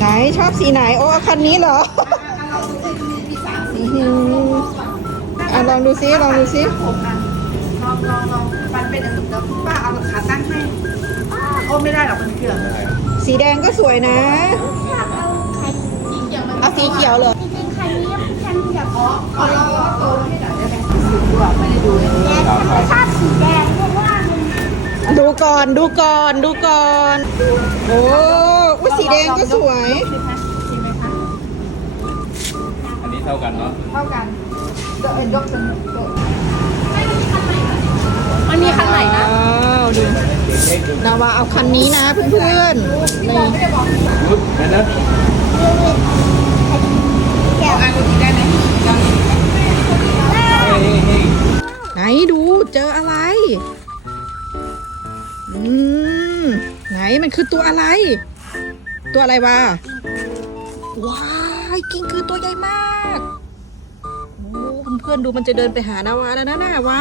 ไหนชอบสีไหน โอ้เอาคันนี้เหรอมีสามสีอื้อหืออะลองดูซิลองดูซิผมอะลองลองลองมันเป็นอย่างนี้เดี๋ยวป้าเอาขาตั้งให้โอ้ไม่ได้หรอกมันเกลือสีแดงก็สวยนะ อยากเอาคันสีเขียวมันเอาสีเขียวเหรอจริงๆคันนี้ฉันอยากอ๋อขอเราโตให้หน่อยได้ไหมสีดูอะไม่ได้ดูเลยแต่ฉันไม่ชอบสีแดงเพราะว่ามันดูก่อนดูก่อนดูก่อน โอ้อุ๊ยสี แดงก็สวยใช่ไหมใช่ไหมคะอันนี้เท่ากันเนาะเท่ากันเดี๋ยวเอ็นยกเป็นตัวมันมีคันใหม่นะว้าวดูนาวาเอาคันนี้นะเพื่อนๆนี่ไม่ได้บอกปึ๊บนั่นนะแกอ่านดูสีได้ไหมยังเฮ้ยเฮ้ยเฮ้ยไหนดูเจออะไร อืมไหนมันคือตัวอะไร ตัวอะไรวะ ว้ายกิ้งคือตัวใหญ่มากโอ้เพื่อนๆดูมันจะเดินไปหานาวาแล้วนะน่าวา